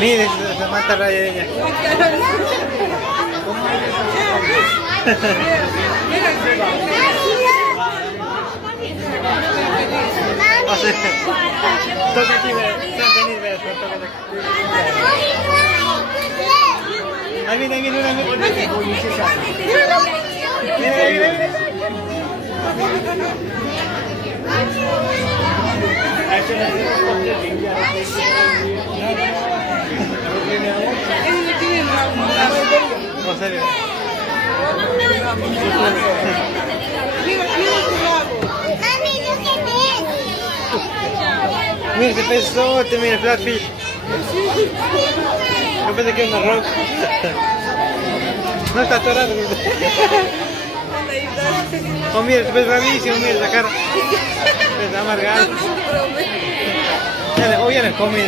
Mire, la manta raya de ella. Toca aquí, ve, toca aquí. Ahí viene una. Mira. ¿En serio? Mira ese pezote, mira el flatfish. Yo pensé que era una roca. No está atorado. Oh, mira, ese pez bravísimo, mira esa cara. Está amargado. Ya le comí.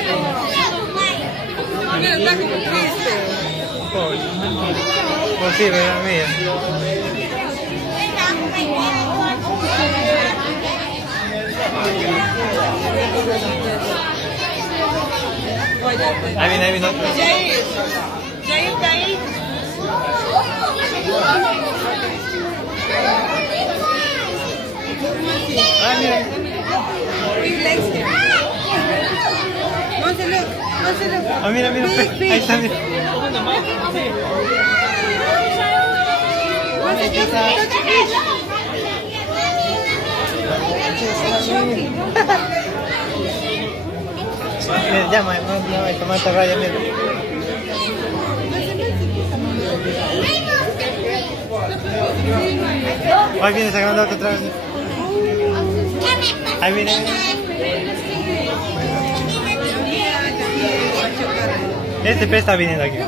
Mira, está como triste. Pues sí, mira. Ahí viene otro. Jair está ahí. Ah, mira. Ah, mira. Ahí está, mira. Mira, llama, esta manta raya, mira. Ahí viene sacando otra vez. Ahí viene. Este pez está viniendo aquí.